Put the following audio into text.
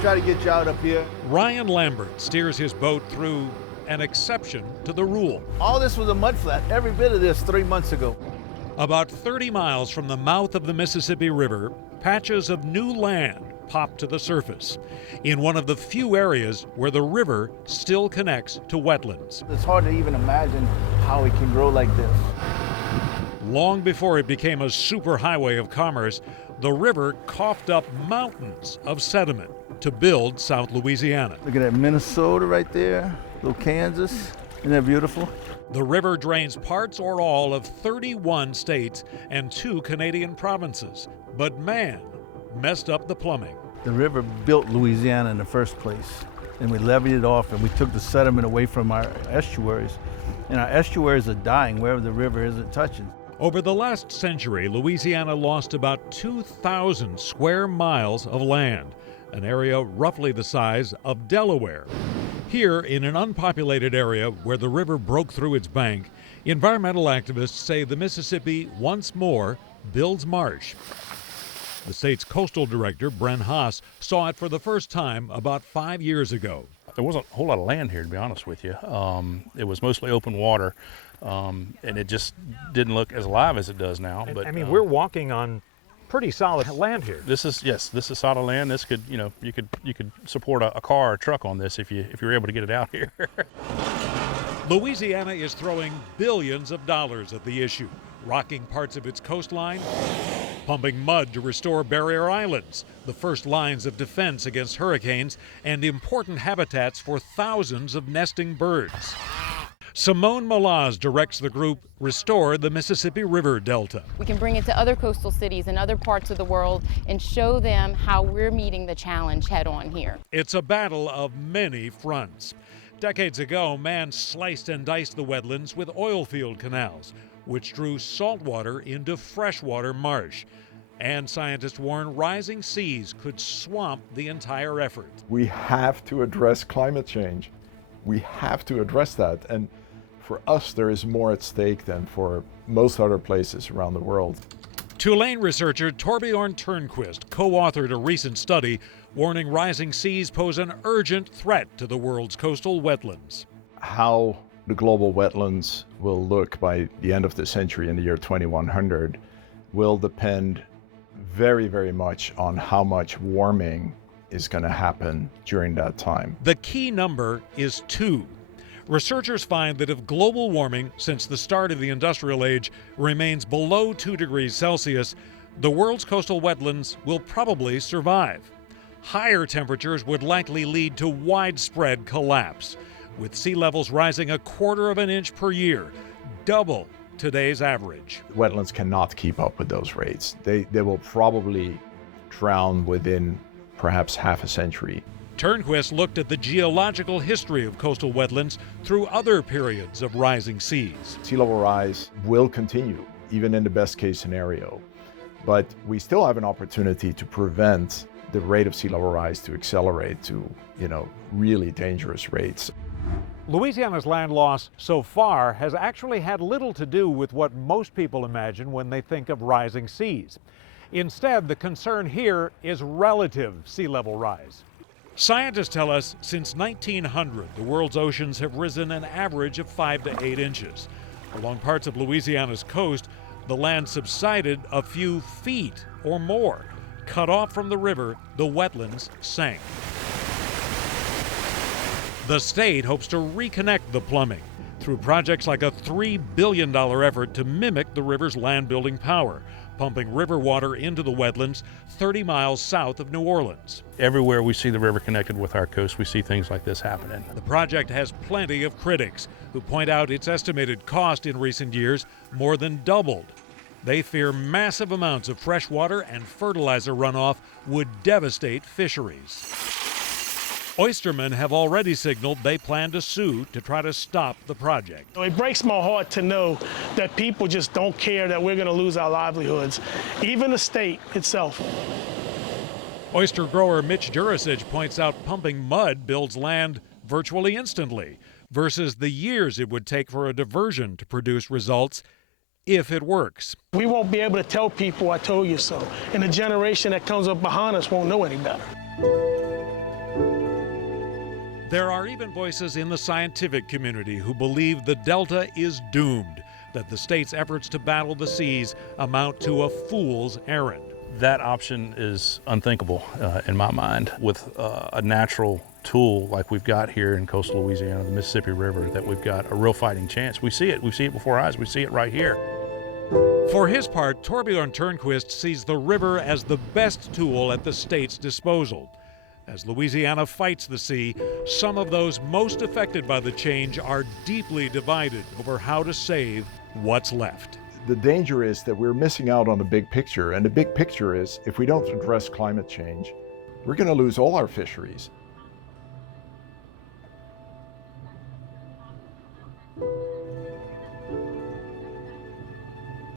Try to get you out up here. Ryan Lambert steers his boat through an exception to the rule. All this was a mud flat, every bit of this 3 months ago. About 30 miles from the mouth of the Mississippi River, patches of new land pop to the surface in one of the few areas where the river still connects to wetlands. It's hard to even imagine how it can grow like this. Long before it became a superhighway of commerce, the river coughed up mountains of sediment to build South Louisiana. Look at that Minnesota right there, little Kansas. Isn't that beautiful? The river drains parts or all of 31 states and 2 Canadian provinces. But man messed up the plumbing. The river built Louisiana in the first place, and we levied it off, and we took the sediment away from our estuaries. And our estuaries are dying wherever the river isn't touching. Over the last century, Louisiana lost about 2,000 square miles of land, an area roughly the size of Delaware. Here, in an unpopulated area where the river broke through its bank, environmental activists say the Mississippi once more builds marsh. The state's coastal director, Bren Haas, saw it for the first time about 5 years ago. There wasn't a whole lot of land here, to be honest with you. It was mostly open water, and it just didn't look as alive as it does now. But I mean, we're walking on pretty solid land here. This is solid land. This could, you could support a car or a truck on this if you were able to get it out here. Louisiana is throwing billions of dollars at the issue, rocking parts of its coastline, pumping mud to restore barrier islands, the first lines of defense against hurricanes, and important habitats for thousands of nesting birds. Simone Malaz directs the group Restore the Mississippi River Delta. We can bring it to other coastal cities and other parts of the world and show them how we're meeting the challenge head on here. It's a battle of many fronts. Decades ago, man sliced and diced the wetlands with oil field canals, which drew salt water into freshwater marsh. And scientists warn rising seas could swamp the entire effort. We have to address climate change. We have to address that. And for us, there is more at stake than for most other places around the world. Tulane researcher Torbjorn Turnquist co-authored a recent study warning rising seas pose an urgent threat to the world's coastal wetlands. How the global wetlands will look by the end of the century in the year 2100 will depend very, very much on how much warming is going to happen during that time. The key number is 2. Researchers find that if global warming since the start of the industrial age remains below 2 degrees Celsius, the world's coastal wetlands will probably survive. Higher temperatures would likely lead to widespread collapse, with sea levels rising 1/4 of an inch per year, double today's average. Wetlands cannot keep up with those rates. They will probably drown within perhaps half a century. Turnquist looked at the geological history of coastal wetlands through other periods of rising seas. Sea level rise will continue, even in the best case scenario. But we still have an opportunity to prevent the rate of sea level rise to accelerate to, really dangerous rates. Louisiana's land loss so far has actually had little to do with what most people imagine when they think of rising seas. Instead, the concern here is relative sea level rise. Scientists tell us since 1900, the world's oceans have risen an average of 5 to 8 inches. Along parts of Louisiana's coast, the land subsided a few feet or more. Cut off from the river, the wetlands sank. The state hopes to reconnect the plumbing through projects like a $3 billion effort to mimic the river's land-building power, pumping river water into the wetlands 30 miles south of New Orleans. Everywhere we see the river connected with our coast, we see things like this happening. The project has plenty of critics who point out its estimated cost in recent years more than doubled. They fear massive amounts of fresh water and fertilizer runoff would devastate fisheries. Oystermen have already signaled they plan to sue to try to stop the project. It breaks my heart to know that people just don't care that we're going to lose our livelihoods, even the state itself. Oyster grower Mitch Jurasich points out pumping mud builds land virtually instantly versus the years it would take for a diversion to produce results if it works. We won't be able to tell people I told you so, and the generation that comes up behind us won't know any better. There are even voices in the scientific community who believe the Delta is doomed, that the state's efforts to battle the seas amount to a fool's errand. That option is unthinkable in my mind. With a natural tool like we've got here in coastal Louisiana, the Mississippi River, that we've got a real fighting chance. We see it before our eyes, we see it right here. For his part, Torbjorn Turnquist sees the river as the best tool at the state's disposal. As Louisiana fights the sea, some of those most affected by the change are deeply divided over how to save what's left. The danger is that we're missing out on the big picture, and the big picture is if we don't address climate change, we're going to lose all our fisheries.